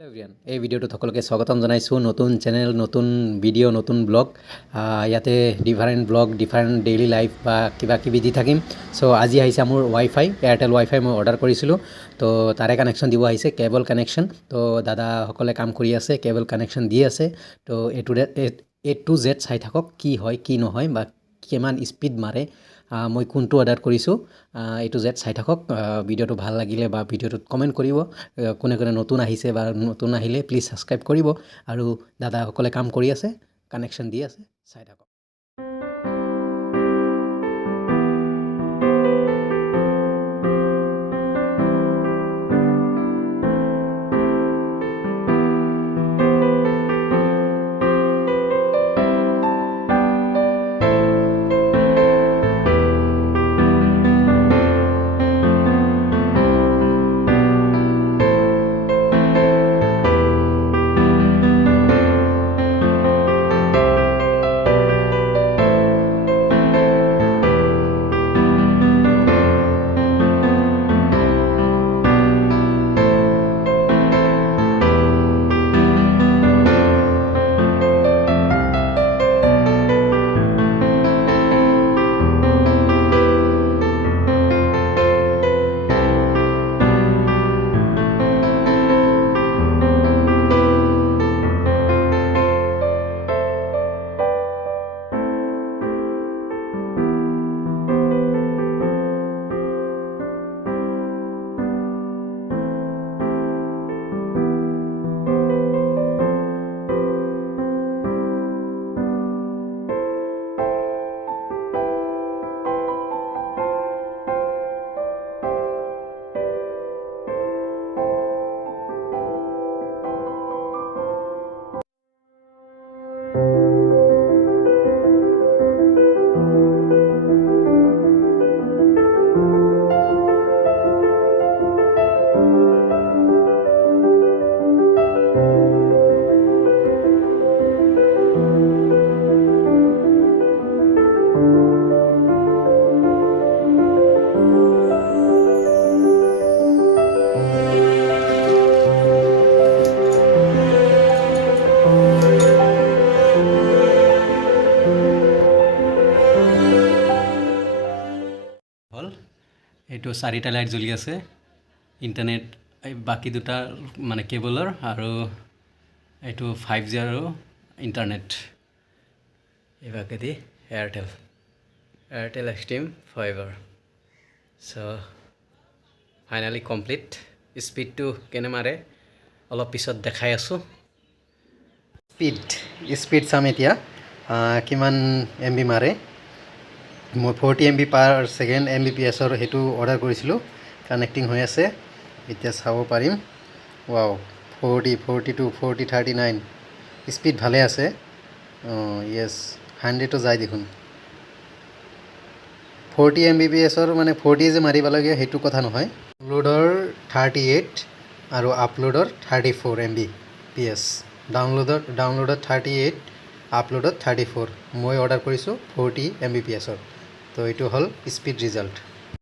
Everyone এই ভিডিঅ'টোত সকলোকে স্বাগতম জনাইছোঁ। নতুন চেনেল, নতুন ভিডিঅ', নতুন ব্লগ। ইয়াতে different blog, different daily life বা কিবা কিবি দি থাকিম। চ' আজি আহিছে মোৰ ৱাইফাই, এয়াৰটেল ৱাইফাই মই অৰ্ডাৰ কৰিছিলোঁ। তো তাৰে কানেকশ্যন দিব আহিছে, কেবল কানেকশ্যন। তো দাদাসকলে কাম কৰি আছে, কেবল কানেকশ্যন দি আছে। তো এ টু জেড চাই থাকক, কি হয় কি নহয় বা কিমান স্পীড মাৰে, মই কোনটো অৰ্ডাৰ কৰিছোঁ, এ টু জেড চাই থাকক। ভিডিঅ'টো ভাল লাগিলে বা ভিডিঅ'টোত কমেণ্ট কৰিব। কোনে কোনে নতুন আহিছে বা নতুন আহিলে প্লিজ ছাবস্ক্ৰাইব কৰিব। আৰু দাদাসকলে কাম কৰি আছে, কানেকশ্যন দি আছে, চাই থাকক। হ'ল এইটো 4টা লাইট জ্বলি আছে, ইণ্টাৰনেট বাকী দুটা মানে কেবলৰ, আৰু এইটো 5G আৰু ইণ্টাৰনেট এইভাগেদি এয়াৰটেল এক্সট্ৰিম ফাইবাৰ। চ' ফাইনেলি কমপ্লিট। স্পীডটো কেনে মাৰে অলপ পিছত দেখাই আছোঁ। স্পীড চাম এতিয়া কিমান MB মাৰে। মই 40 MB পাৰ ছেকেণ্ড Mbps সেইটো অৰ্ডাৰ কৰিছিলোঁ, কানেক্টিং হৈ আছে, এতিয়া চাব পাৰিম। ৱাও, 40, 42, 40, 39 স্পীড ভালে আছে। য়েছ, 100 যায় দেখোন। 40 Mbps মানে 40 যে মাৰিব লাগে সেইটো কথা নহয়। ডাউনলোডৰ 38 আৰু আপলোডৰ 34 Mbps। ডাউনলোডত 38, আপলোডত 34। মই অৰ্ডাৰ কৰিছোঁ 40 Mbps। তো এইটো হ'ল স্পীড ৰিজাল্ট।